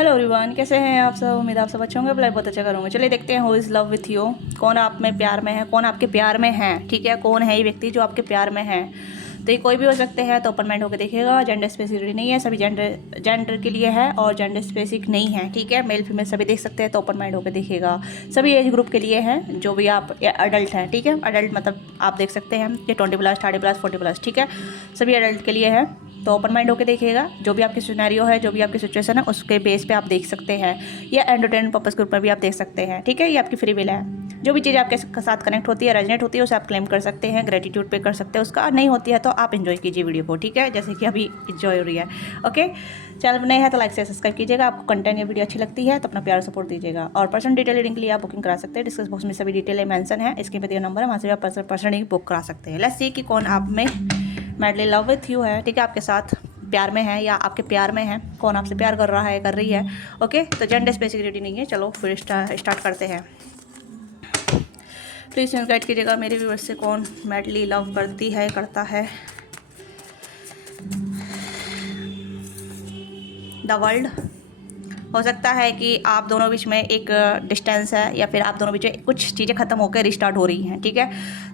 Hello everyone, कैसे हैं आप सब। उम्मीद आप सब अच्छे होंगे। लाइफ बहुत अच्छा करूँगा। चलिए देखते हैं who is love with you. कौन आप में प्यार में है, कौन आपके प्यार में है। ठीक है, कौन है ये व्यक्ति जो आपके प्यार में है। तो ये कोई भी हो सकते हैं। तो ओपन माइंड होकर देखिएगा। जेंडर स्पेसिफिक नहीं है, सभी जेंडर के लिए है और जेंडर स्पेसिफिक नहीं है। ठीक है, मेल फीमेल सभी देख सकते हैं। तो ओपन माइंड होकर देखिएगा। सभी एज ग्रुप के लिए हैं, जो भी आप अडल्ट हैं। ठीक है, अडल्ट मतलब आप देख सकते हैं कि 20+, 30+, 40+। ठीक है, सभी अडल्ट के लिए है। तो ओपन माइंड होकर देखिएगा। जो भी आपकी सिनेरियो है, जो भी आपकी सिचुएशन है, उसके बेस पे आप देख सकते हैं, या एंटरटेनमेंट पर्पज़ के ऊपर भी आप देख सकते हैं। ठीक है, ये आपकी फ्री विल है। जो भी चीज़ आपके साथ कनेक्ट होती है, रेजनेट होती है, उसे आप क्लेम कर सकते हैं, ग्रेटिट्यूड पे कर सकते हैं उसका। नहीं होती है तो आप इन्जॉय कीजिए वीडियो को। ठीक है, जैसे कि अभी इन्जॉय हो रही है। ओके, चैनल पर नए हैं तो लाइक से सब्सक्राइब कीजिएगा। आपको कंटेंट या वीडियो अच्छी लगती है तो अपना प्यार सपोर्ट दीजिएगा। और पर्सन डिटेल रीडिंग के लिए आप बुकिंग करा सकते हैं। डिस्क्रिप्शन बॉक्स में सभी डिटेल मेंशन है, इसके पे दिया नंबर है, वहाँ से आप पर्सन बुक करा सकते हैं। लेट्स सी कि कौन आप में मैडली लव विथ यू है। ठीक है, आपके साथ प्यार में है या आपके प्यार में है, कौन आपसे प्यार कर रहा है, कर रही है। ओके, तो जेंडर स्पेसिफिसिटी नहीं है। चलो फिर स्टार्ट करते हैं। प्लीज़ गाइड कीजिएगा मेरे व्यूअर्स से, कौन मैडली लव करती है, करता है। The world. हो सकता है कि आप दोनों बीच में एक डिस्टेंस है, या फिर आप दोनों बीच में कुछ चीज़ें खत्म होकर रिस्टार्ट हो रही हैं। ठीक है,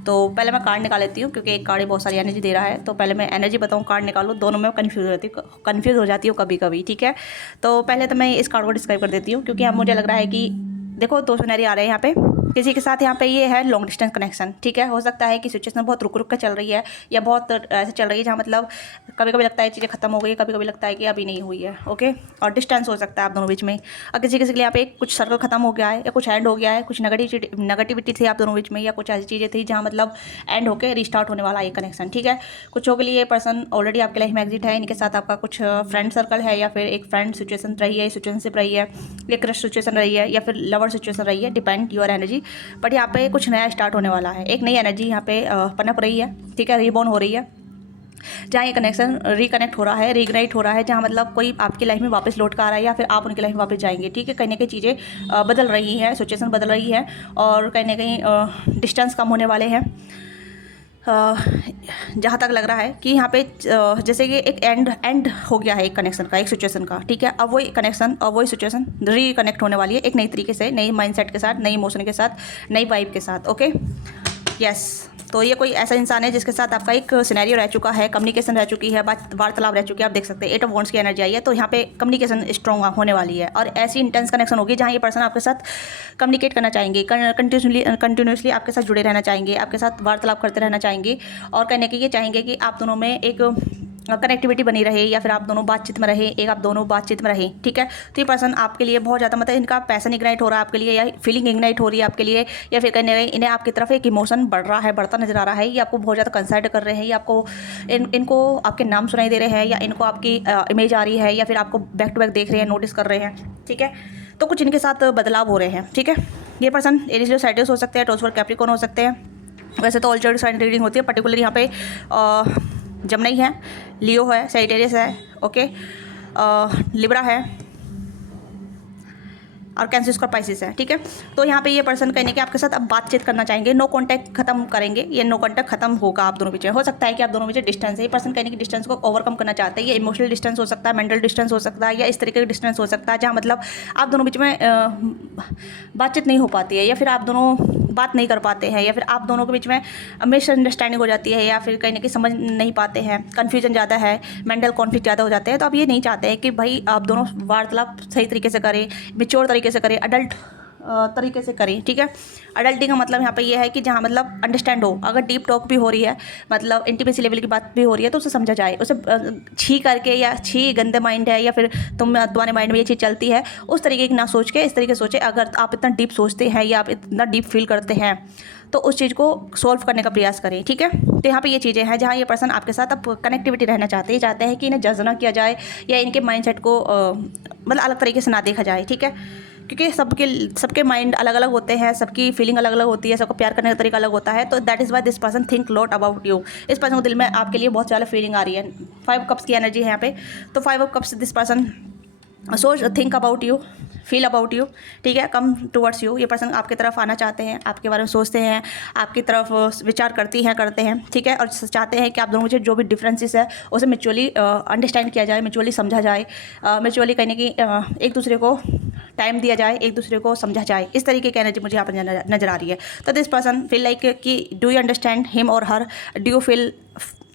तो पहले मैं कार्ड निकाल लेती हूँ, क्योंकि एक कार्ड ही बहुत सारी एनर्जी दे रहा है। तो पहले मैं एनर्जी बताऊँ, कार्ड निकालूँ, दोनों में कन्फ्यूज़ हो जाती हूँ कभी कभी। ठीक है, तो पहले तो मैं इस कार्ड को डिस्क्राइब कर देती हूँ, क्योंकि अब मुझे लग रहा है कि देखो 2 सिनेरियो आ रहे हैं यहाँ पे। किसी के साथ यहाँ पे ये है लॉन्ग डिस्टेंस कनेक्शन। ठीक है, हो सकता है कि सिचुएशन बहुत रुक रुक कर चल रही है, या बहुत ऐसे चल रही है जहाँ मतलब कभी कभी लगता है चीज़ें खत्म हो गई, कभी कभी लगता है कि अभी नहीं हुई है। ओके, और डिस्टेंस हो सकता है आप दोनों बीच में। और किसी किसी के लिए यहाँ पे कुछ सर्कल खत्म हो गया है, या कुछ एंड हो गया है, कुछ नेगेटिविटी थी आप दोनों बीच में, या कुछ ऐसी चीज़ें थी जहाँ मतलब एंड होकर रिस्टार्ट होने वाला है कनेक्शन। ठीक है, कुछ के लिए ये पर्सन ऑलरेडी आपके लाइफ में एग्जिट है। इनके साथ आपका कुछ फ्रेंड सर्कल है, या फिर एक फ्रेंड सिचुएशन रही है, सिचुएशनशिप रही है, या क्रश सिचुएशन रही है, या फिर लवर सिचुएशन रही है। Depend your energy. बट यहाँ पे कुछ नया स्टार्ट होने वाला है। एक नई एनर्जी यहाँ पे पनप रही है। ठीक है, रीबॉर्न हो रही है, जहाँ ये कनेक्शन रिकनेक्ट हो रहा है, रीग्नाइट हो रहा है, जहाँ मतलब कोई आपकी लाइफ में वापस लौट कर आ रहा है, या फिर आप उनकी लाइफ में वापस जाएंगे। ठीक है, कहीं ना कहीं चीज़ें बदल रही हैं, सिचुएशन बदल रही है, और कहीं ना कहीं डिस्टेंस कम होने वाले हैं। जहाँ तक लग रहा है कि यहाँ पे जैसे कि एक एंड हो गया है एक कनेक्शन का, एक सिचुएशन का। ठीक है, अब वही कनेक्शन और वही सिचुएशन रिकनेक्ट होने वाली है, एक नई तरीके से, नई माइंडसेट के साथ, नई इमोशन के साथ, नई वाइब के साथ। Okay, yes. तो ये कोई ऐसा इंसान है जिसके साथ आपका एक सिनेरियो रह चुका है, कम्युनिकेशन रह चुकी है, वार्तालाप रह चुकी है। आप देख सकते हैं 8 ऑफ वॉन्ड्स की एनर्जी आई है। तो यहाँ पे कम्युनिकेशन स्ट्रॉन्ग होने वाली है, और ऐसी इंटेंस कनेक्शन होगी जहाँ ये पर्सन आपके साथ कम्युनिकेट करना चाहेंगे, कंटिन्यूसली आपके साथ जुड़े रहना चाहेंगे, आपके साथ वार्तालाप करते रहना चाहेंगे, और कहने के ये चाहेंगे कि आप दोनों में एक कनेक्टिविटी बनी रहे, या फिर आप दोनों बातचीत में रहे, आप दोनों बातचीत में रहे। ठीक है, तो ये पर्सन आपके लिए बहुत ज़्यादा मतलब इनका पैशन इग्नाइट हो रहा है आपके लिए, या फीलिंग इग्नाइट हो रही है आपके लिए, या फिर कहने गए इन्हें आपकी तरफ एक इमोशन बढ़ रहा है, बढ़ता नजर आ रहा है। ये आपको बहुत ज़्यादा कंसर्न कर रहे हैं, या आपको इनको आपके नाम सुनाई दे रहे हैं, या इनको आपकी इमेज आ रही है, या फिर आपको बैक टू बैक देख रहे हैं, नोटिस कर रहे हैं। ठीक है, तो कुछ इनके साथ बदलाव हो रहे हैं। ठीक है, ये पर्सन एरिस साइटस हो सकते हैं, टॉरस कैप्रिकॉर्न हो सकते हैं। वैसे तो ऑल साइन रीडिंग होती है, पर्टिकुलर यहाँ पे जमनई है, लियो है, सैजिटेरियस है, ओके, लिब्रा है, और कैंसर और पाइसिस है। ठीक है, तो यहाँ पे ये पर्सन कहने के आपके साथ अब बातचीत करना चाहेंगे, नो कांटेक्ट खत्म करेंगे, ये नो कांटेक्ट खत्म होगा आप दोनों बीच में। हो सकता है कि आप दोनों बीच डिस्टेंस है, ये पर्सन कहने की डिस्टेंस को ओवरकम करना चाहते हैं। ये इमोशनल डिस्टेंस हो सकता है, मेंटल डिस्टेंस हो सकता है, या इस तरीके का डिस्टेंस हो सकता है जहाँ मतलब आप दोनों बीच में बातचीत नहीं हो पाती है, या फिर आप दोनों बात नहीं कर पाते हैं, या फिर आप दोनों के बीच में मिसअंडरस्टैंडिंग हो जाती है, या फिर कहीं ना कहीं समझ नहीं पाते हैं, कन्फ्यूजन ज़्यादा है, मेंटल कॉन्फ्लिक्ट ज़्यादा हो जाते हैं। तो आप ये नहीं चाहते हैं कि भाई आप दोनों वार्तालाप सही तरीके से करें, मेच्योर तरीके से करें, अडल्ट तरीके से करें। ठीक है, अडल्टिंग का मतलब यहाँ पे ये है कि जहाँ मतलब अंडरस्टैंड हो, अगर डीप टॉक भी हो रही है, मतलब इंटीमेसी लेवल की बात भी हो रही है, तो उसे समझा जाए। उसे छी करके, या छी गंदे माइंड है, या फिर तुम्हारे माइंड में ये चीज़ चलती है, उस तरीके की ना सोच के इस तरीके से सोचे। अगर आप इतना डीप सोचते हैं, या आप इतना डीप फील करते हैं, तो उस चीज़ को सॉल्व करने का प्रयास करें। ठीक है, तो यहाँ पे ये चीज़ें हैं जहाँ ये पर्सन आपके साथ अब कनेक्टिविटी रहना चाहते हैं कि इन्हें जज ना किया जाए, या इनके माइंडसेट को मतलब अलग तरीके से ना देखा जाए। ठीक है, क्योंकि सबके माइंड अलग अलग होते हैं, सबकी फीलिंग अलग अलग होती है, सबको प्यार करने का तरीका अलग होता है। तो that is why this person think lot about you. इस पर्सन को दिल में आपके लिए बहुत ज़्यादा फीलिंग आ रही है। 5 कप्स की एनर्जी है यहाँ पे। तो 5 of cups this person think about you, feel about you, ठीक है, कम टूवर्ड्स यू। ये पर्सन आपकी तरफ आना चाहते हैं, आपके बारे में सोचते हैं, आपकी तरफ विचार करते हैं, ठीक है, और चाहते हैं कि आप दोनों में जो भी डिफरेंसेस है उसे म्यूचुअली अंडरस्टैंड किया जाए, म्यूचुअली समझा जाए, म्यूचुअली कहने की एक दूसरे को टाइम दिया जाए, एक दूसरे को समझा जाए। इस तरीके की एनर्जी मुझे यहाँ पर नजर आ रही है। तो दिस पर्सन फील लाइक कि do you understand him or her, do you feel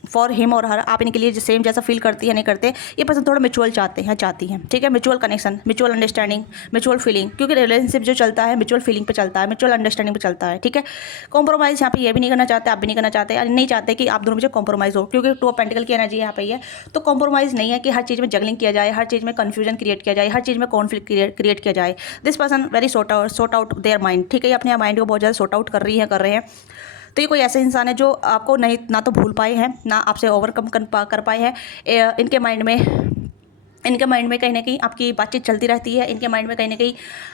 for him or her, आप इनके लिए सेम जैसा फील करती है नहीं करते। ये पर्सन थोड़ा म्यूचुअल चाहती हैं, ठीक है, mutual connection, mutual understanding, mutual feeling, क्योंकि रिलेशनशिप जो चलता है म्यूचुअल फीलिंग पे चलता है, म्यूचुअल अंडरस्टैंडिंग पे चलता है, ठीक है। कॉम्प्रोमाइज़ यहाँ पे ये भी नहीं करना चाहते, आप भी नहीं करना चाहते, नहीं चाहते कि आप दोनों में कॉम्प्रोमाइज़ हो, क्योंकि 2 ऑफ पेंटिकल की एनर्जी यहाँ पे है। तो कॉम्प्रोमाइज़ नहीं है कि हर चीज़ में जगलिंग किया जाए, हर चीज़ में कन्फ्यूजन क्रिएट किया जाए, हर चीज़ में कॉन्फ्लिक्ट क्रिएट किया जाए। This person very sort out their mind, ठीक है, ये अपने माइंड को बहुत ज़्यादा सॉर्ट आउट कर रहे हैं। तो ये कोई ऐसे इंसान है जो आपको नहीं ना तो भूल पाए हैं, ना आपसे ओवरकम कर पाए हैं। इनके माइंड में कहीं ना कहीं आपकी बातचीत चलती रहती है। इनके माइंड में कहीं ना कहीं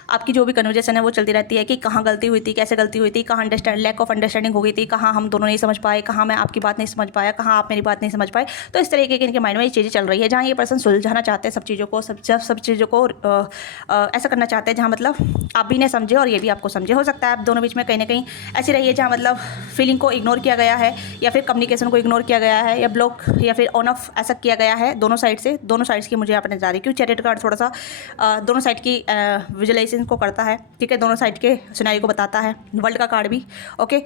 आपकी जो भी कन्वर्जेशन है वो चलती रहती है कि कहाँ गलती हुई थी, कैसे गलती हुई थी, कहाँ लैक ऑफ अंडरस्टैंडिंग हो गई थी, कहाँ हम दोनों नहीं समझ पाए, कहाँ मैं आपकी बात नहीं समझ पाया, कहाँ आप मेरी बात नहीं समझ पाए। तो इस तरीके की इनके माइंड में ये चीज़ें चल रही है, जहाँ ये पर्सन सुलझाना चाहते हैं सब चीज़ों को, सब चीज़ों को ऐसा करना चाहते हैं जहाँ मतलब आप भी नहीं समझे और ये भी आपको समझे। हो सकता है आप दोनों बीच में कहीं ना कहीं ऐसी रही है जहाँ मतलब फीलिंग को इग्नोर किया गया है, या फिर कम्युनिकेशन को इग्नोर किया गया है, या ब्लॉक या फिर ऑन ऑफ ऐसा किया गया है दोनों साइड से। दोनों साइड्स की मुझे यहाँ पर नजर आ रही है, क्यों चैरियट कार्ड थोड़ा सा दोनों साइड की विजुअलाइजेशन को करता है, ठीक है, दोनों साइड के सिनेरियो को बताता है, वर्ल्ड का कार्ड भी, ओके।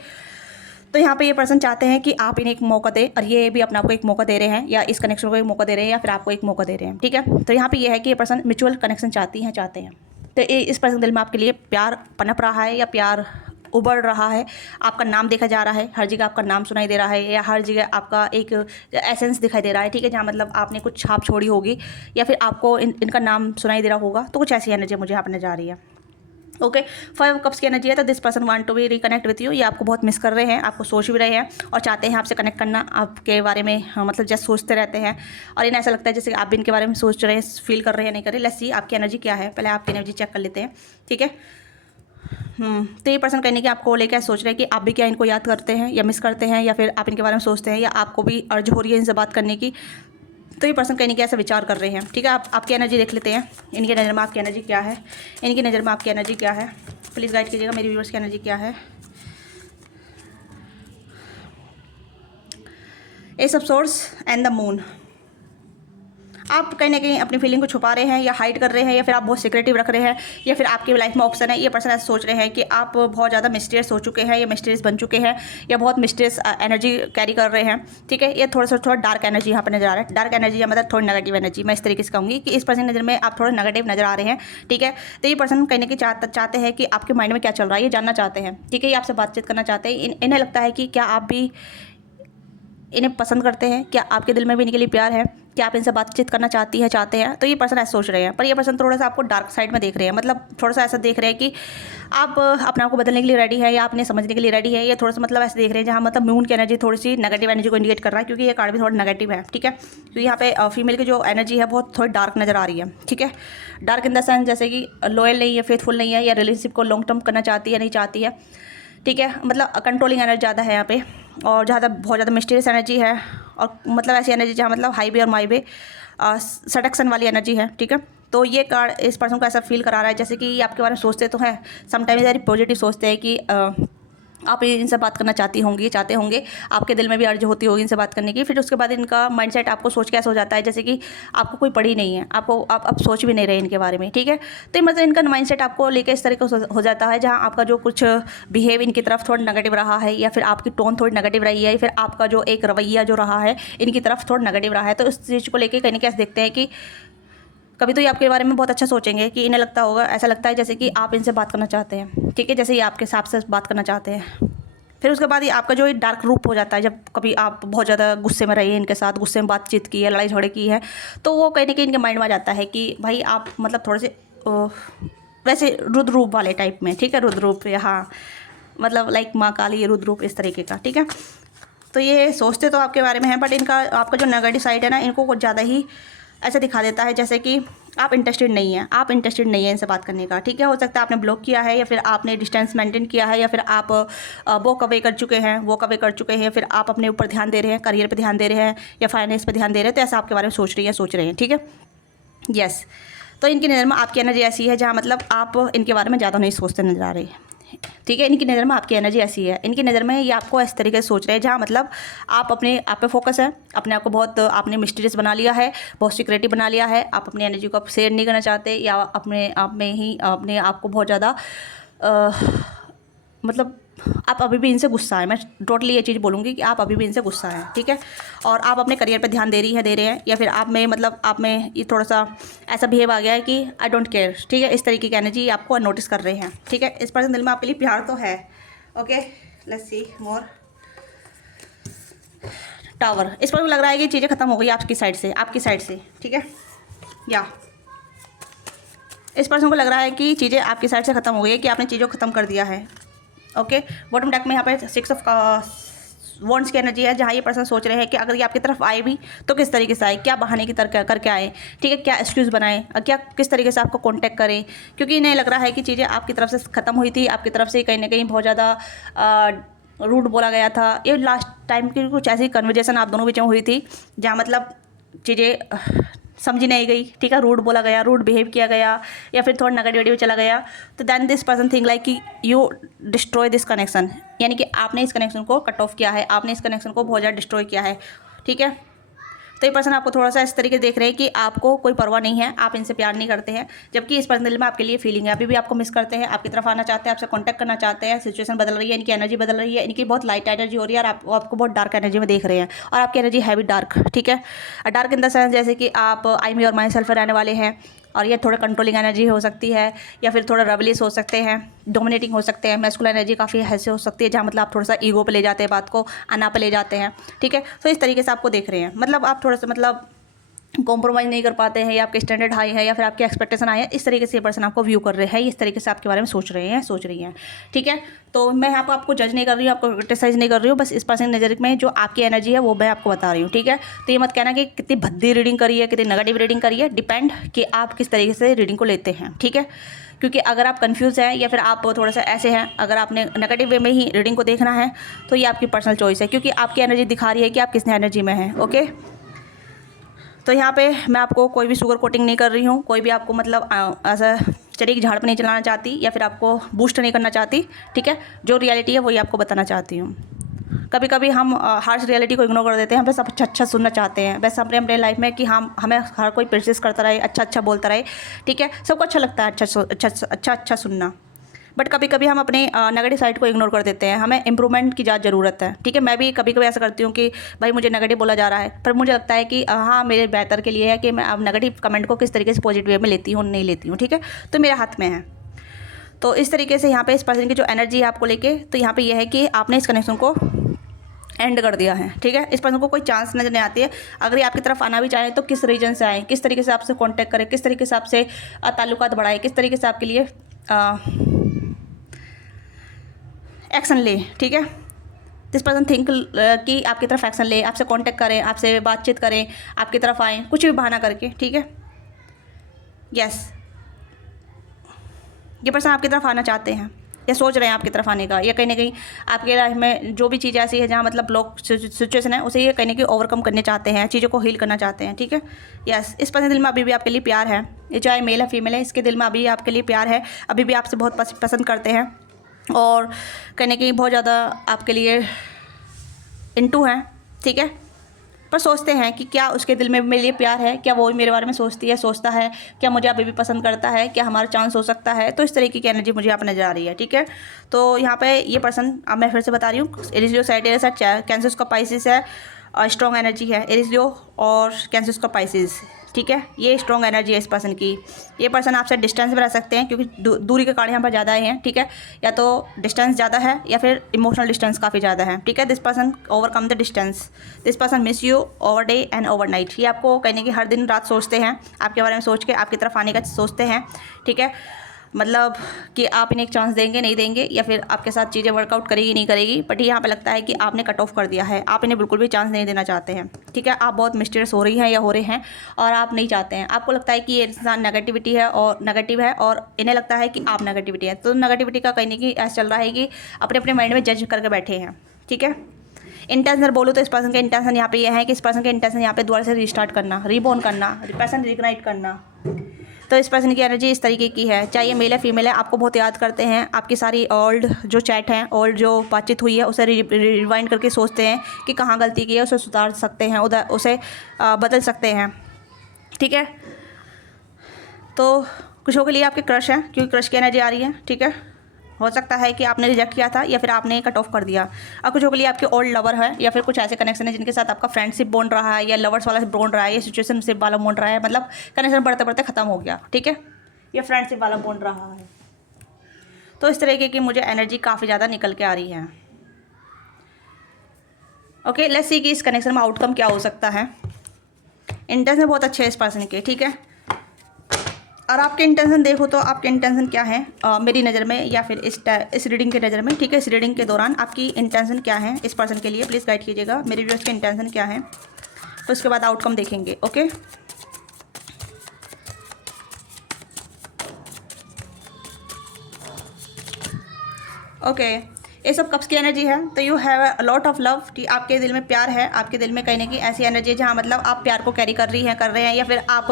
तो यहाँ पे ये पर्सन चाहते हैं कि आप इन्हें एक मौका दें, और ये भी अपने आप को एक मौका दे रहे हैं, या इस कनेक्शन को एक मौका दे रहे हैं, या फिर आपको एक मौका दे रहे हैं, ठीक है। तो यहाँ पे ये है कि ये पर्सन म्यूचुअल कनेक्शन चाहते हैं। तो इस पर्सन दिल में आपके लिए प्यार पनप रहा है, या प्यार उबड़ रहा है, आपका नाम देखा जा रहा है, हर जगह आपका नाम सुनाई दे रहा है, या हर जगह आपका एक एसेंस दिखाई दे रहा है, ठीक है, जहाँ मतलब आपने कुछ छाप छोड़ी होगी, या फिर आपको इनका नाम सुनाई दे रहा होगा। तो कुछ ऐसी एनर्जी मुझे यहाँ पर नजर आ रही है, ओके। 5 कप्स की एनर्जी है। तो this person want to be reconnect with you, ये आपको बहुत मिस कर रहे हैं, आपको सोच भी रहे हैं और चाहते हैं आपसे कनेक्ट करना, आपके बारे में मतलब जैसे सोचते रहते हैं, और इन्हें ऐसा लगता है जैसे आप भी इनके बारे में सोच रहे हैं, फील कर रहे हैं, नहीं कर रहे। लेट्स सी आपकी एनर्जी क्या है, पहले आपकी एनर्जी चेक कर लेते हैं, ठीक है। तो ये पर्सन कहने की आपको लेकर सोच रहे हैं कि आप भी क्या इनको याद करते हैं या मिस करते हैं, या फिर आप इनके बारे में सोचते हैं, या आपको भी अर्ज हो रही है इनसे बात करने की। तो ये पर्सन कहीं ऐसा विचार कर रहे हैं, ठीक है। आपकी एनर्जी देख लेते हैं, इनकी नज़र में आपकी एनर्जी क्या है, इनकी नज़र में आपकी एनर्जी क्या है। प्लीज़ गाइड कीजिएगा मेरी व्यूअर्स की एनर्जी क्या है। S of source and the moon. आप कहीं ना कहीं अपनी फीलिंग को छुपा रहे हैं, या हाइड कर रहे हैं, या फिर आप बहुत सिक्रेटिव रख रहे हैं, या फिर आपकी लाइफ में ऑप्शन है। ये पर्सन ऐसा सोच रहे हैं कि आप बहुत ज़्यादा मिस्टीरियस हो चुके हैं, या मिस्टीरियस बन चुके हैं, या बहुत मिस्टीरियस एनर्जी कैरी कर रहे हैं, ठीक है। ये थोड़ा डार्क एनर्जी यहाँ पर नजर आ रहा है। डार्क एनर्जी या मतलब थोड़ी नेगेटिव एनर्जी, मैं इस तरीके से कहूँगी कि इस पर्सन की नज़र में आप थोड़ा नेगेटिव नजर आ रहे हैं, ठीक है। तो ये पर्सन कहीं ना कहीं चाहते हैं कि आपके माइंड में क्या चल रहा है ये जानना चाहते हैं, ठीक है। ये आपसे बातचीत करना चाहते हैं। इन्हें लगता है कि क्या आप भी इन्हें पसंद करते हैं, क्या आपके दिल में भी इनके लिए प्यार है, क्या आप इनसे बातचीत करना चाहते हैं। तो ये पर्सन ऐसा सोच रहे हैं, पर ये पर्सन थोड़ा सा आपको डार्क साइड में देख रहे हैं, मतलब थोड़ा सा ऐसा देख रहे हैं कि आप अपने आप को बदलने के लिए रेडी है, या आपने समझने के लिए रेडी है। ये थोड़ा सा मतलब ऐसे देख रहे हैं जहाँ मतलब मून की एनर्जी थोड़ी सी नेगेटिव एनर्जी को इंडिकेट कर रहा है, क्योंकि ये कार्ड भी थोड़ा नेगेटिव है, ठीक है। क्योंकि यहाँ पे फीमेल की जो एनर्जी है बहुत थोड़ी डार्क नजर आ रही है, ठीक है। डार्क इन द सेंस जैसे कि लॉयल नहीं है, फेथफुल नहीं है, या रिलेशनशिप को लॉन्ग टर्म करना चाहती है, नहीं चाहती है, ठीक है। मतलब कंट्रोलिंग एनर्जी ज़्यादा है यहाँ पे, और बहुत ज़्यादा मिस्टीरियस एनर्जी है, और मतलब ऐसी एनर्जी जहाँ मतलब हाईवे और माईवे सडक्शन वाली एनर्जी है, ठीक है। तो ये कार्ड इस पर्सन को ऐसा फील करा रहा है जैसे कि आपके बारे में सोचते तो हैं, समटाइम्स वेरी पॉजिटिव सोचते हैं कि आप इनसे बात करना चाहते होंगे, आपके दिल में भी अर्ज होती होगी इनसे बात करने की। फिर उसके बाद इनका माइंडसेट आपको सोच के ऐसा हो जाता है जैसे कि आपको कोई पड़ी नहीं है, आप सोच भी नहीं रहे इनके बारे में, ठीक है। तो मतलब इनका माइंडसेट आपको लेकर इस तरीके से हो जाता है जहाँ आपका जो कुछ बिहेव इनकी तरफ थोड़ा नेगेटिव रहा है, या फिर आपकी टोन थोड़ी नेगेटिव रही है, या फिर आपका जो एक रवैया जो रहा है इनकी तरफ थोड़ा नेगेटिव रहा है। तो इस चीज़ को लेकर कहीं कैसे देखते हैं कि कभी तो ये आपके बारे में बहुत अच्छा सोचेंगे, कि इन्हें लगता होगा, ऐसा लगता है जैसे कि आप इनसे बात करना चाहते हैं, ठीक है, जैसे ये आपके हिसाब से बात करना चाहते हैं। फिर उसके बाद ये आपका जो डार्क रूप हो जाता है, जब कभी आप बहुत ज़्यादा गुस्से में रहिए, इनके साथ गुस्से में बातचीत की है, लड़ाई झगड़े की है, तो वो कहीं ना कहीं इनके माइंड में आ जाता है कि भाई आप मतलब थोड़े से वैसे रुद्र रूप वाले टाइप में, ठीक है, रुद्र रूप, हाँ, मतलब लाइक माँ काली रुद्र रूप इस तरीके का, ठीक है। तो ये सोचते तो आपके बारे में है, बट इनका आपका जो नेगेटिव साइड है ना, इनको कुछ ज़्यादा ही ऐसा दिखा देता है जैसे कि आप इंटरेस्टेड नहीं है इनसे बात करने का, ठीक है। हो सकता है आपने ब्लॉक किया है, या फिर आपने डिस्टेंस मेंटेन किया है, या फिर आप वॉक अवे कर चुके हैं, फिर आप अपने ऊपर ध्यान दे रहे हैं, करियर पे ध्यान दे रहे हैं, या फाइनेंस पे ध्यान दे रहे हैं। तो ऐसा आपके बारे में सोच रहे हैं, ठीक है। यस, तो इनकी नज़र में आपकी एनर्जी ऐसी है जहाँ मतलब आप इनके बारे में ज़्यादा नहीं सोचते नज़र आ रही है, ठीक है। इनकी नज़र में आपकी एनर्जी ऐसी है, इनकी नज़र में ये आपको इस तरीके से सोच रहे हैं जहाँ मतलब आप अपने आप पे फोकस है, अपने आप को बहुत आपने मिस्टीरियस बना लिया है, बहुत सीक्रेटिव बना लिया है, आप अपनी एनर्जी को आप शेयर नहीं करना चाहते, या अपने आप में ही अपने आप को बहुत ज़्यादा मतलब आप अभी भी इनसे गुस्सा है। मैं टोटली ये चीज़ बोलूँगी कि आप अभी भी इनसे गुस्सा है, ठीक है। और आप अपने करियर पे ध्यान दे रहे हैं, या फिर आप में मतलब आप में ये थोड़ा सा ऐसा बिहेव आ गया है कि आई डोंट केयर, ठीक है। इस तरीके की एनर्जी आपको नोटिस कर रहे हैं, ठीक है। इस पर्सन दिल में आपके लिए प्यार तो है। Okay, let's see more. Tower, इस पर लग रहा है कि चीज़ें ख़त्म हो गई आपकी साइड से, ठीक है। या इस पर्सन को लग रहा है कि चीज़ें आपकी साइड से ख़त्म हो गई है, कि आपने चीज़ों को ख़त्म कर दिया है। ओके, बॉटम डेक में यहाँ पे 6 ऑफ वॉन्ड्स की एनर्जी है, जहाँ ये पर्सन सोच रहे हैं कि अगर ये आपकी तरफ आए भी तो किस तरीके से आए, क्या बहाने की तरह करके आए, ठीक है, क्या एक्सक्यूज़ बनाए, क्या किस तरीके से आपको कांटेक्ट करें, क्योंकि इन्हें लग रहा है कि चीज़ें आपकी तरफ से ख़त्म हुई थी, आपकी तरफ से कहीं ना कहीं बहुत ज़्यादा रूड बोला गया था। ये लास्ट टाइम की कुछ ऐसी कन्वर्जेसन आप दोनों बीच में हुई थी जहाँ मतलब चीज़ें समझी नहीं गई, ठीक है, रूड बोला गया, रूड बिहेव किया गया, या फिर थोड़ा नेगेटिविटी चला गया। तो then this person think like कि यू डिस्ट्रॉय दिस कनेक्शन, यानी कि आपने इस कनेक्शन को कट ऑफ किया है, आपने इस कनेक्शन को बहुत ज़्यादा डिस्ट्रॉय किया है, ठीक है। तो ये पर्सन आपको थोड़ा सा इस तरीके से देख रहे हैं कि आपको कोई परवाह नहीं है, आप इनसे प्यार नहीं करते हैं, जबकि इस पर्सन दिल में आपके लिए फीलिंग है, अभी भी आपको मिस करते हैं, आपकी तरफ आना चाहते हैं, आपसे कांटेक्ट करना चाहते हैं। सिचुएशन बदल रही है, इनकी एनर्जी बदल रही है, इनकी बहुत लाइट एनर्जी हो रही है, और आपको बहुत डार्क एनर्जी में देख रहे हैं, और आपकी एनर्जी है भी डार्क, ठीक है। डार्क इन द सेंस जैसे कि आप आई मी और माई सेल्फ रहने वाले हैं, और ये थोड़ा कंट्रोलिंग एनर्जी हो सकती है, या फिर थोड़ा रेबलियस हो सकते हैं, डोमिनेटिंग हो सकते हैं। मैस्कुलिन एनर्जी काफ़ी ऐसे हो सकती है जहाँ मतलब आप थोड़ा सा ईगो पे ले जाते हैं बात को, अना पे ले जाते हैं, ठीक है। तो इस तरीके से आपको देख रहे हैं, मतलब आप थोड़ा सा मतलब कॉम्प्रोमाइज़ नहीं कर पाते हैं, या आपके स्टैंडर्ड हाई है, या फिर आपके एक्सपेक्टेशन हाई है, इस तरीके से ये पर्सन आपको व्यू कर रहे हैं, इस तरीके से आपके बारे में सोच रही हैं, ठीक है। तो मैं यहाँ पर आपको जज नहीं कर रही हूँ, आपको क्रिटिसाइज नहीं कर रही हूँ, बस इस पर्सन नज़र में जो आपकी एनर्जी है वो मैं आपको बता रही हूँ, ठीक है। तो ये मत कहना कि कितनी भद्दी रीडिंग करी है, कितनी नेगेटिव रीडिंग करी है, डिपेंड कि आप किस तरीके से रीडिंग को लेते हैं, ठीक है। क्योंकि अगर आप कंफ्यूज हैं, या फिर आप थोड़ा सा ऐसे हैं, अगर आपने नेगेटिव वे में ही रीडिंग को देखना है, तो ये आपकी पर्सनल चॉइस है, क्योंकि आपकी एनर्जी दिखा रही है कि आप किस एनर्जी में हैं। ओके, तो यहाँ पे मैं आपको कोई भी शुगर कोटिंग नहीं कर रही हूँ, कोई भी आपको मतलब ऐसा चरी की झाड़ पर नहीं चलाना चाहती, या फिर आपको बूस्ट नहीं करना चाहती, ठीक है। जो रियलिटी है वही आपको बताना चाहती हूँ। कभी कभी हम हार्श रियलिटी को इग्नोर कर देते हैं, हम बस अच्छा सुनना चाहते हैं, बस अपने अपने लाइफ में कि हम हमें हर कोई प्रेजेस करता रहे, अच्छा बोलता रहे, ठीक है। सबको अच्छा लगता है अच्छा सुनना, बट कभी कभी हम अपने नेगेटिव साइड को इग्नोर कर देते हैं। हमें इंप्रूवमेंट की ज़्यादा ज़रूरत है, ठीक है। मैं भी कभी कभी ऐसा करती हूँ कि भाई मुझे नेगेटिव बोला जा रहा है, पर मुझे लगता है कि हाँ मेरे बेहतर के लिए है कि मैं अब नेगेटिव कमेंट को किस तरीके से पॉजिटिव वे में लेती हूँ, नहीं लेती हूँ, ठीक है। तो मेरे हाथ में है। तो इस तरीके से यहाँ पे इस पर्सन की जो एनर्जी है आपको लेके, तो यहाँ पे यह है कि आपने इस कनेक्शन को एंड कर दिया है, ठीक है। इस पर्सन को कोई चांस नजर नहीं आती है। अगर ये आपकी तरफ आना भी चाहें तो किस रीजन से आए, किस तरीके से आपसे कांटेक्ट करें, किस तरीके से आपसे ताल्लुकात बढ़ाए, किस तरीके से आपके लिए एक्शन ले, ठीक है। दिस पर्सन थिंक कि आपकी तरफ एक्शन ले, आपसे कांटेक्ट करें, आपसे बातचीत करें, आपकी तरफ आएँ, कुछ भी बहाना करके, ठीक है। यस, ये पर्सन आपकी तरफ आना चाहते हैं, या सोच रहे हैं आपकी तरफ आने का, या कहीं ना कहीं आपके लाइफ में जो भी चीज़ ऐसी है जहाँ मतलब ब्लॉक सिचुएशन है उसे ये कहीं ना कहीं ओवरकम करने चाहते हैं, चीज़ों को हील करना चाहते हैं, ठीक है। यस, इस पर्सन दिल में अभी भी आपके लिए प्यार है, ये चाहे मेल है फीमेल है, इसके दिल में अभी आपके लिए प्यार है, अभी भी आपसे बहुत पसंद करते हैं, और कहीं ना कहीं बहुत ज़्यादा आपके लिए इंटू हैं, ठीक है। पर सोचते हैं कि क्या उसके दिल में मेरे लिए प्यार है, क्या वो मेरे बारे में सोचता है, क्या मुझे अभी भी पसंद करता है, क्या हमारा चांस हो सकता है। तो इस तरीके की एनर्जी मुझे यहाँ पर नजर आ रही है, ठीक है। तो यहाँ पे ये पर्सन, अब मैं फिर से बता रही हूँ, एरिस साइड कैंसर का पाइसिस है, स्ट्रॉन्ग एनर्जी है एरिस और कैंसर का पाइसिस, ठीक है। ये स्ट्रॉन्ग एनर्जी है इस पर्सन की। ये पर्सन आपसे डिस्टेंस में रह सकते हैं, क्योंकि दूरी के कारण यहाँ पर ज़्यादा हैं, ठीक है। या तो डिस्टेंस ज़्यादा है, या फिर इमोशनल डिस्टेंस काफ़ी ज़्यादा है, ठीक है। This person overcome the distance, this person miss you over day and over night. ये आपको कहने की हर दिन रात सोचते हैं, आपके बारे में सोच के आपकी तरफ आने का सोचते हैं, ठीक है। मतलब कि आप इन्हें एक चांस देंगे नहीं देंगे, या फिर आपके साथ चीज़ें वर्कआउट करेगी नहीं करेगी, बट यहाँ पे लगता है कि आपने कट ऑफ कर दिया है, आप इन्हें बिल्कुल भी चांस नहीं देना चाहते हैं, ठीक है। आप बहुत मिस्टीरियस हो रही हैं या हो रहे हैं, और आप नहीं चाहते हैं, आपको लगता है कि ये इंसान नेगेटिविटी है और नेगेटिव है, और इन्हें लगता है कि आप नेगेटिविटी है। तो नेगेटिविटी का कहीं नहीं ऐसा चल रहा है कि अपने अपने माइंड में जज करके बैठे हैं, ठीक है। इंटेंशन बोलो तो इस पर्सन का इंटेंशन यहाँ पे यह है कि इस पर्सन का इंटेंशन यहाँ पे दोबारा से रिस्टार्ट करना, रीबोर्न करना, पर्सन रिग्नाइट करना, तो इस पर्सन की एनर्जी इस तरीके की है, चाहे ये मेल है फीमेल है, आपको बहुत याद करते हैं, आपकी सारी ओल्ड जो चैट हैं, ओल्ड जो बातचीत हुई है उसे रिवाइंड करके सोचते हैं कि कहाँ गलती की है, उसे सुधार सकते हैं, उसे बदल सकते हैं, ठीक है। तो कुछ के लिए आपके क्रश हैं, क्योंकि क्रश की एनर्जी आ रही है, ठीक है। हो सकता है कि आपने रिजेक्ट किया था या फिर आपने कट ऑफ कर दिया। और कुछ के लिए आपके ओल्ड लवर है या फिर कुछ ऐसे कनेक्शन है जिनके साथ आपका फ्रेंडशिप बॉन्ड रहा है या लवर्स वाला बॉन्ड रहा है या सिचुएशनशिप वाला बॉन्ड रहा है, मतलब कनेक्शन बढ़ते बढ़ते ख़त्म हो गया, ठीक है, या फ्रेंडशिप वाला बॉन्ड रहा है। तो इस तरीके की मुझे एनर्जी काफ़ी ज़्यादा निकल के आ रही है। ओके, लेट्स सी कि इस कनेक्शन में आउटकम क्या हो सकता है। इंटेंशन बहुत अच्छे है इस पर्सन के, ठीक है। और आपके इंटेंशन देखो तो आपके इंटेंशन क्या है मेरी नज़र में या फिर इस रीडिंग के नज़र में, ठीक है। इस रीडिंग के दौरान आपकी इंटेंशन क्या है इस पर्सन के लिए, प्लीज़ गाइड कीजिएगा मेरे व्यूअर्स के इंटेंशन क्या है, तो उसके बाद आउटकम देखेंगे। ओके, ओके, ये सब कप्स की एनर्जी है। तो you have a lot of love, कि आपके दिल में प्यार है, आपके दिल में कहीं ना कहीं ऐसी एनर्जी है जहाँ मतलब आप प्यार को कैरी कर रहे हैं या फिर आप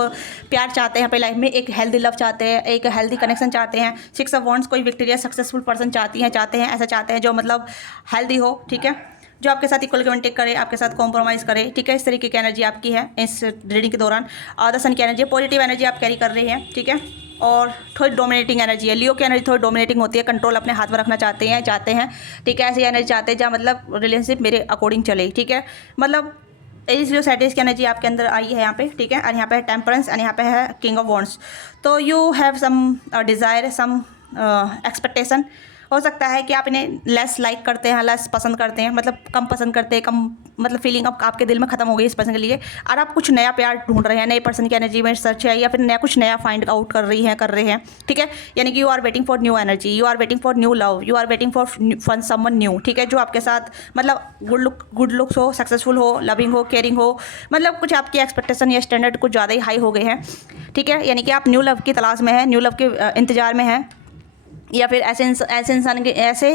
प्यार चाहते हैं अपनी लाइफ में, एक हेल्दी लव चाहते हैं, एक हेल्दी कनेक्शन चाहते हैं। 6 ऑफ वॉन्ड्स कोई विक्टोरियस सक्सेसफुल पर्सन चाहते हैं, ऐसा चाहते हैं जो मतलब हेल्दी हो, ठीक है, जो आपके साथ इक्वल कमेंटेक करे, आपके साथ कॉम्प्रोमाइज़ करे, ठीक है। इस तरीके की एनर्जी आपकी है इस रीडिंग के दौरान। और द सन की एनर्जी, पॉजिटिव एनर्जी आप कैरी कर रहे हैं, ठीक है। और थोड़ी डोमिनेटिंग एनर्जी है, लियो की एनर्जी थोड़ी डोमिनेटिंग होती है, कंट्रोल अपने हाथ में रखना चाहते हैं, ठीक है। ऐसी एनर्जी चाहते हैं जहाँ मतलब रिलेशनशिप मेरे अकॉर्डिंग चले, ठीक है। मतलब एज लियो सैटिस की एनर्जी आपके अंदर आई है यहाँ पे, ठीक है। और यहाँ पे है टेम्परेंस और यहाँ पे है किंग ऑफ वॉन्ड्स। तो you have some desire, some expectation. हो सकता है कि आप इन्हें लेस लाइक करते हैं, लेस पसंद करते हैं, मतलब कम पसंद करते हैं, कम मतलब फीलिंग अब आपके दिल में ख़त्म हो गई इस पर्सन के लिए। और आप कुछ नया प्यार ढूंढ रहे हैं, नए पर्सन की एनर्जी में सर्च है या फिर कुछ नया फाइंड आउट कर रहे हैं, ठीक है। यानी कि you are waiting for new energy, you are waiting for new love, you are waiting for someone new, ठीक है, जो आपके साथ मतलब गुड लुक्स हो, सक्सेसफुल हो, लविंग हो, केयरिंग हो, मतलब कुछ आपकी एक्सपेक्टेशन या स्टैंडर्ड कुछ ज़्यादा ही हाई हो गए हैं, ठीक है। यानी कि आप न्यू लव की तलाश में हैं, न्यू लव के इंतजार में हैं, या फिर ऐसे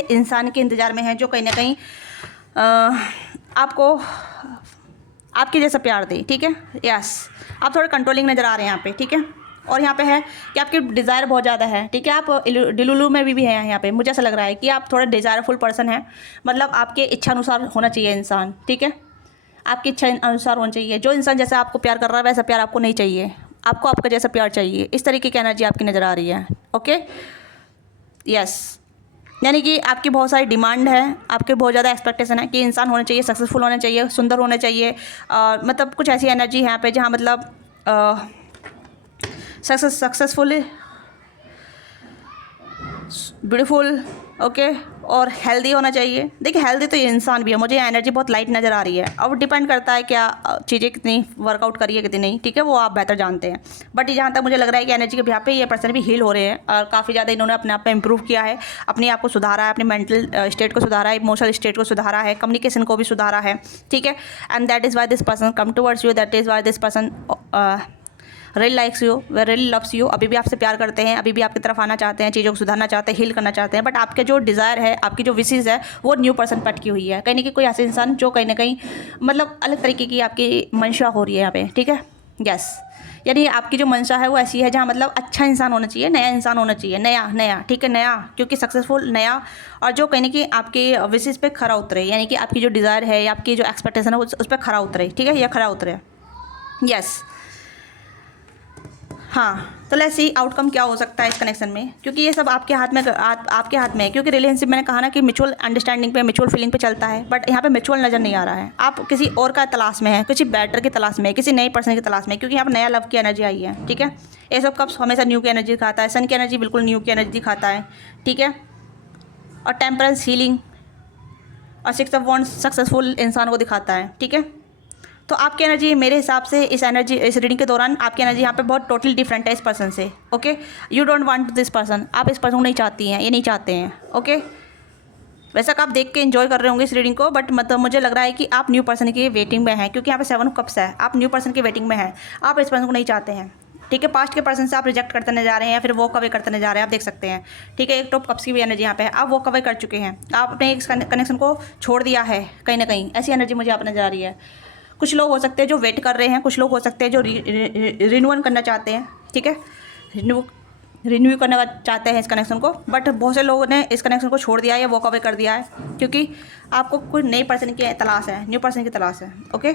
इंसान के इंतज़ार में है जो कहीं ना कहीं आपको आपके जैसा प्यार दे, ठीक है। यस, आप थोड़े कंट्रोलिंग नज़र आ रहे हैं यहाँ पे, ठीक है। और यहाँ पे है कि आपकी डिज़ायर बहुत ज़्यादा है, ठीक है। आप डिलुलू में भी हैं यहाँ पे, मुझे ऐसा लग रहा है कि आप थोड़ा डिज़ायरफुल पर्सन हैं, मतलब आपके इच्छा अनुसार होना चाहिए इंसान, ठीक है। आपकी इच्छा अनुसार होना चाहिए, जो इंसान जैसा आपको प्यार कर रहा है वैसा प्यार आपको नहीं चाहिए, आपको आपका जैसा प्यार चाहिए। इस तरीके की एनर्जी आपकी नज़र आ रही है। ओके, यस, यानी कि आपकी बहुत सारी डिमांड है, आपके बहुत ज़्यादा एक्सपेक्टेशन है कि इंसान होना चाहिए, सक्सेसफुल होना चाहिए, सुंदर होना चाहिए, मतलब कुछ ऐसी एनर्जी है यहाँ पे जहाँ मतलब सक्सेसफुल, ब्यूटीफुल, ओके, और हेल्दी होना चाहिए। देखिए हेल्दी तो ये इंसान भी है, मुझे एनर्जी बहुत लाइट नज़र आ रही है। अब डिपेंड करता है क्या चीज़ें कितनी वर्कआउट करी है कितनी नहीं, ठीक है, वो आप बेहतर जानते हैं। बट जहाँ तक मुझे लग रहा है कि एनर्जी के बिहार पे ये पर्सन भी हील हो रहे हैं और काफ़ी ज़्यादा इन्होंने अपने आप में इंप्रूव किया है, अपने आप को सुधारा है, अपने मेंटल स्टेट को सुधारा है, इमोशनल स्टेट को सुधारा है, कम्युनिकेशन को भी सुधारा है, ठीक है। And that is why this person come towards you, that is why this person really likes you, way really loves you. अभी भी आपसे प्यार करते हैं, अभी भी आपकी तरफ आना चाहते हैं, चीज़ों को सुधारना चाहते हैं, हील करना चाहते हैं। बट आपके जो डिज़ायर है, आपकी जो विशेज़ है, वो न्यू पर्सन पे अटकी हुई है। कहीं ना कहीं कोई ऐसे इंसान जो कहीं ना कहीं मतलब अलग तरीके की आपकी मंशा हो रही है यहाँ पे, ठीक है। यस, यानी आपकी जो मंशा है वो ऐसी है जहाँ मतलब अच्छा इंसान होना चाहिए, नया इंसान होना चाहिए, नया, ठीक है, नया, क्योंकि सक्सेसफुल नया, और जो कहीं ना कहीं आपके विशेज़ पे खरा उतरे, यानी कि आपकी जो डिज़ायर है या आपकी जो एक्सपेक्टेशन है उस पर खरा उतरे, ठीक है, या खरा उतरे। यस, हाँ, तो लेट्स सी आउटकम क्या हो सकता है इस कनेक्शन में, क्योंकि ये सब आपके हाथ में है। क्योंकि रिलेशनशिप मैंने कहा ना कि म्यूचुअल अंडरस्टैंडिंग पे, म्यूचुअल फीलिंग पे चलता है, बट यहाँ पे म्यूचुअल नज़र नहीं आ रहा है। आप किसी और का तलाश में है, किसी बेटर की तलाश में है, किसी नए पर्सन की तलाश में, क्योंकि यहाँ पर नया लव की एनर्जी आई है, ठीक है। ये सब कप्स हमेशा न्यू की एनर्जी दिखाता है, सन की एनर्जी बिल्कुल न्यू की एनर्जी दिखाता है, ठीक है। और टेम्परेंस हीलिंग और 6 ऑफ वॉन्ड्स सक्सेसफुल इंसान को दिखाता है, ठीक है। तो आपकी एनर्जी मेरे हिसाब से इस रीडिंग के दौरान आपकी एनर्जी यहाँ पे बहुत टोटली डिफरेंट है इस पर्सन से। Okay, you don't want this person, आप इस पर्सन को नहीं चाहती हैं, ये नहीं चाहते हैं। ओके, वैसा आप देख के एंजॉय कर रहे होंगे इस रीडिंग को, बट मतलब मुझे लग रहा है कि आप न्यू पर्सन की वेटिंग में हैं, क्योंकि यहाँ पे 7 ऑफ कप्स है, आप न्यू पर्सन की वेटिंग में हैं, आप इस पर्सन को नहीं चाहते हैं, ठीक है। पास्ट के पर्सन से आप रिजेक्ट करते नजर आ रहे हैं या फिर वॉक अवे करते नजर आ रहे हैं, आप देख सकते हैं, ठीक है। एक टॉप कप्स की भी एनर्जी यहाँ पे है, आप वॉक अवे कर चुके हैं, आप अपने इस कनेक्शन को छोड़ दिया है कहीं ना कहीं, ऐसी एनर्जी मुझे आप नजर आ रही है। कुछ लोग हो सकते हैं जो वेट कर रहे हैं, कुछ लोग हो सकते हैं जो रिन्यूअल करना चाहते हैं, ठीक है। रिन्यू करना चाहते हैं इस कनेक्शन को, बट बहुत से लोगों ने इस कनेक्शन को छोड़ दिया है या वॉक अवे कर दिया है, क्योंकि आपको कोई नई पर्सन की तलाश है, न्यू पर्सन की तलाश है। ओके,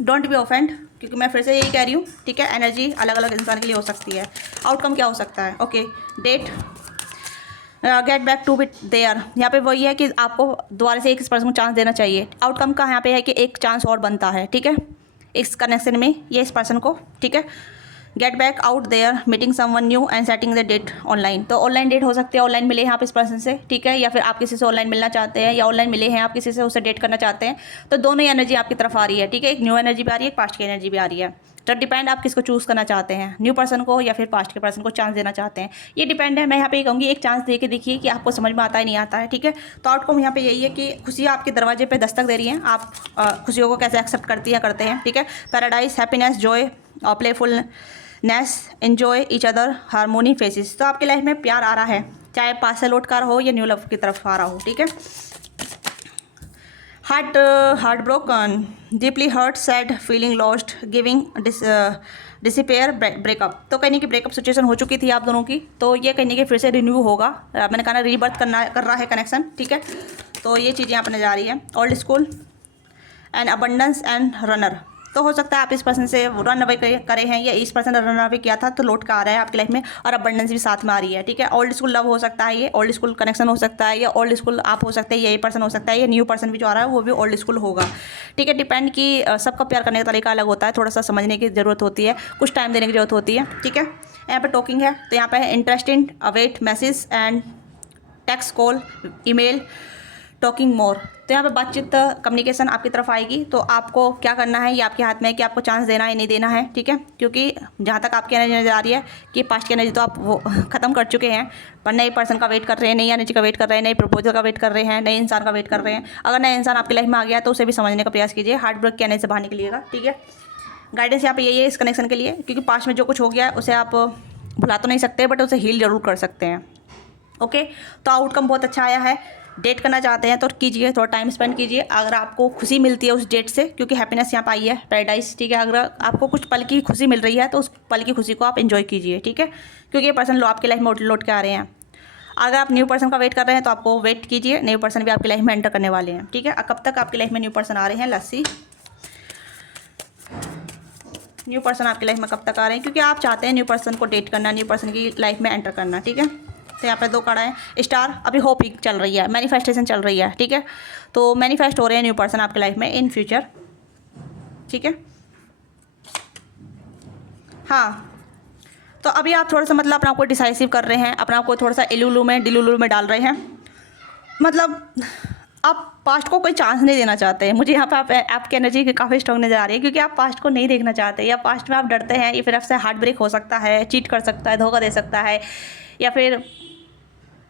डोंट बी ऑफेंड, क्योंकि मैं फिर से यही कह रही हूँ, ठीक है। एनर्जी अलग अलग इंसान के लिए हो सकती है। आउटकम क्या हो सकता है? Okay, date get back to with there, यहाँ पे वही है कि आपको दोबारा से एक इस पर्सन को चांस देना चाहिए। आउटकम का यहाँ पे है कि एक चांस और बनता है, ठीक है, इस कनेक्शन में ये इस पर्सन को, ठीक है। Get back out there, meeting someone new and setting the date online, तो ऑनलाइन डेट हो सकती है, ऑनलाइन मिले हैं आप इस पर्सन से, ठीक है, या फिर आप किसी से ऑनलाइन मिलना चाहते हैं, या ऑनलाइन मिले हैं आप किसी से, उससे डेट करना चाहते हैं। तो दोनों ही एनर्जी आपकी तरफ आ रही है, ठीक है, एक न्यू एनर्जी भी आ रही है, एक पास्ट की एनर्जी भी आ रही है। तो डिपेंड आप किसको चूज़ करना चाहते हैं, न्यू पर्सन को या फिर पास्ट के पर्सन को चांस देना चाहते हैं, ये डिपेंड है। मैं यहाँ पे ये कहूँगी एक चांस दे के देखिए कि आपको समझ में आता है नहीं आता है, ठीक है। तो आउटकम यहाँ पे यही है कि खुशियाँ आपके दरवाजे पे दस्तक दे रही हैं, आप खुशियों को कैसे एक्सेप्ट करती हैं, करते हैं, ठीक है। पैराडाइज, हैप्पीनेस, जॉय और playfulness, enjoy each other, harmony, faces. तो आपकी लाइफ में प्यार आ रहा है, चाहे पास से लौट कर हो या न्यू लव की तरफ आ रहा हो, ठीक है। Heart broken, deeply hurt, sad, feeling lost, giving, despair, breakup. तो कहने की ब्रेकअप सिचुएशन हो चुकी थी आप दोनों की, तो ये कहने की फिर से रिन्यू होगा। मैंने कहा ना रीबर्थ कर रहा है कनेक्शन, ठीक है। तो ये चीज़ें यहाँ पर नजर आ रही है। Old school and abundance and runner, तो हो सकता है आप इस पर्सन से रन अवे करे हैं या इस पर्सन ने रन अवे किया था तो लौट कर आ रहा है आपकी लाइफ में, और अबंडेंस भी साथ में आ रही है, ठीक है। ओल्ड स्कूल लव हो सकता है, ये ओल्ड स्कूल कनेक्शन हो सकता है, या ओल्ड स्कूल आप हो सकते हैं, यही पर्सन हो सकता है, या न्यू पर्सन भी जो आ रहा है वो भी ओल्ड स्कूल होगा, ठीक है। डिपेंड कि सबका प्यार करने का तरीका अलग होता है, थोड़ा सा समझने की ज़रूरत होती है, कुछ टाइम देने की जरूरत होती है, ठीक है। यहाँ पर टॉकिंग है, तो यहाँ पर है interesting, await message and text, call, email, talking मोर। तो यहाँ पे बातचीत कम्युनिकेशन आपकी तरफ आएगी, तो आपको क्या करना है ये आपके हाथ में है कि आपको चांस देना है नहीं देना है, ठीक है। क्योंकि जहाँ तक आपकी एनर्जी नजर आ रही है कि पास्ट की एनर्जी तो आप वो ख़त्म कर चुके हैं, पर नए पर्सन का वेट कर रहे हैं, नई एनर्जी का वेट कर रहे हैं, नई प्रपोजल का वेट कर रहे हैं, नए इंसान का वेट कर रहे हैं। अगर नया इंसान आपकी लाइफ में आ गया तो उसे भी समझने का प्रयास कीजिए, हार्ट ब्रेक के एनर्जी से बाहर निकलिएगा, ठीक है। गाइडेंस यहाँ पे यही है इस कनेक्शन के लिए, क्योंकि पास्ट में जो कुछ हो गया है उसे आप भुला तो नहीं सकते, बट उसे हील जरूर कर सकते हैं। ओके, तो आउटकम बहुत अच्छा आया है। डेट करना चाहते हैं तो कीजिए, थोड़ा टाइम स्पेंड कीजिए, अगर आपको खुशी मिलती है उस डेट से, क्योंकि हैप्पीनेस यहाँ पर आई है, पैराडाइज, ठीक है। अगर आपको कुछ पल की खुशी मिल रही है तो उस पल की खुशी को आप एंजॉय कीजिए, ठीक है, क्योंकि ये पर्सन आपकी लाइफ में लौट के आ रहे हैं। अगर आप न्यू पर्सन का वेट कर रहे हैं तो आपको वेट कीजिए, न्यू पर्सन भी आपकी लाइफ में एंटर करने वाले हैं, ठीक है। कब तक आपकी लाइफ में न्यू पर्सन आ रहे हैं, लस्सी, न्यू पर्सन आपकी लाइफ में कब तक आ रहे हैं, क्योंकि आप चाहते हैं न्यू पर्सन को डेट करना, न्यू पर्सन की लाइफ में एंटर करना, ठीक है। तो यहाँ पे 2 कार्ड है। स्टार, अभी होपिंग चल रही है, मैनिफेस्टेशन चल रही है, ठीक है। तो मैनिफेस्ट हो रहे हैं न्यू पर्सन आपकी लाइफ में इन फ्यूचर, ठीक है। हाँ, तो अभी आप थोड़ा सा मतलब अपना आपको डिसाइसिव कर रहे हैं, अपना आपको थोड़ा सा इलुलू में डिलुलू में डाल रहे हैं, मतलब आप पास्ट को कोई चांस नहीं देना चाहते। मुझे यहाँ पे आपकी एनर्जी काफ़ी स्ट्रॉन्ग नजर आ रही है, क्योंकि आप पास्ट को नहीं देखना चाहते, या पास्ट में आप डरते हैं, या फिर आपसे हार्ट ब्रेक हो सकता है, चीट कर सकता है, धोखा दे सकता है, या फिर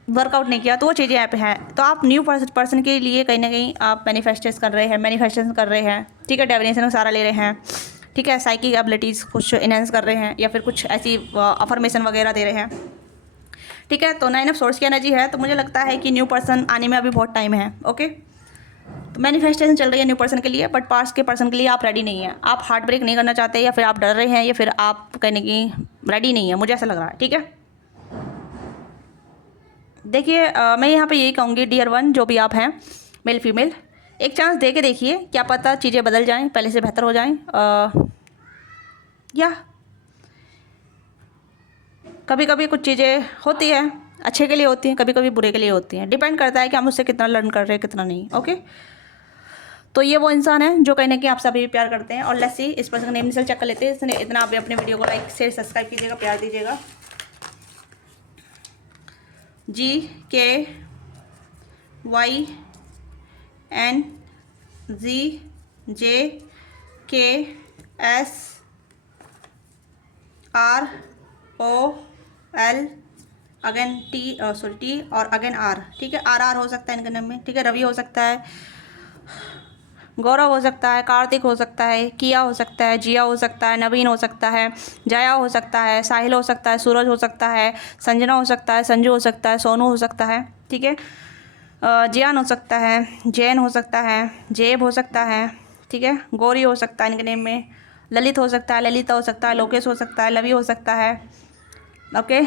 वर्कआउट नहीं किया, तो वो चीज़ें यहाँ पे हैं। तो आप न्यू पर्सन के लिए कहीं ना कहीं आप मैनिफेस्टेशन कर रहे हैं, ठीक है। डेफिनेशन का सहारा ले रहे हैं, ठीक है। साइकिक एबिलिटीज़ कुछ इनहेंस कर रहे हैं, या फिर कुछ ऐसी अफर्मेशन वगैरह दे रहे हैं, ठीक है। तो 9 ऑफ सोर्स की एनर्जी है, तो मुझे लगता है कि न्यू पर्सन आने में अभी बहुत टाइम है, ओके। तो मैनिफेस्टेशन चल रही है न्यू पर्सन के लिए, बट पास्ट के पर्सन के लिए आप रेडी नहीं है, आप हार्ट ब्रेक नहीं करना चाहते, या फिर आप डर रहे हैं, या फिर आप कहने की रेडी नहीं है, मुझे ऐसा लग रहा है, ठीक है। देखिए मैं यहाँ पे यही कहूँगी, डियर वन, जो भी आप हैं, मेल फीमेल, एक चांस दे के देखिए, क्या पता चीज़ें बदल जाएं, पहले से बेहतर हो जाएं, या कभी कभी कुछ चीज़ें होती है अच्छे के लिए होती हैं, कभी कभी बुरे के लिए होती हैं, डिपेंड करता है कि हम उससे कितना लर्न कर रहे हैं, कितना नहीं, ओके। तो ये वो इंसान है जो कहीं ना कहीं आपसे अभी प्यार करते हैं। और लेट्स सी इस पर्सन का नेम चेक कर लेते हैं, इसने इतना आप अपने वीडियो को लाइक शेयर सब्सक्राइब कीजिएगा, प्यार दीजिएगा। GKYNGJKSROL अगेन टी और अगेन आर, ठीक है। RR हो सकता है इनके नाम में, ठीक है। रवि हो सकता है, गौरव हो सकता है, कार्तिक हो सकता है, किया हो सकता है, जिया हो सकता है, नवीन हो सकता है, जया हो सकता है, साहिल हो सकता है, सूरज हो सकता है, संजना हो सकता है, संजू हो सकता है, सोनू हो सकता है, ठीक है। जियान हो सकता है, जैन हो सकता है, जेब हो सकता है, ठीक है। गौरी हो सकता है इनके नेम में, ललित हो सकता है, ललिता हो सकता है, लोकेश हो सकता है, लवी हो सकता है, ओके,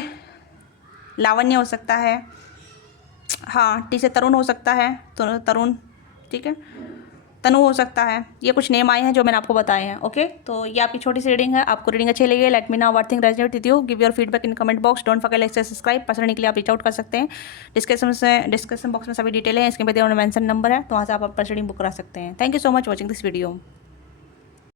लावण्य हो सकता है, हाँ टी से तरुण हो सकता है, तो तरुण, ठीक है, तनु हो सकता है। ये कुछ नेम आए हैं जो मैंने आपको बताए हैं। ओके, तो ये आपकी छोटी सी रीडिंग है। आपको रीडिंग अच्छी लगी, let me know what think resonate with you, give your feedback in comment box, don't forget like subscribe. Personally के लिए आप रीच आउट कर सकते हैं। डिस्क्रिप्शन बॉक्स में सभी डिटेल है, इसके बाद मेंशन नंबर है, तो वहाँ से आप पर्सनली बुक करा सकते हैं। Thank you so much watching this video.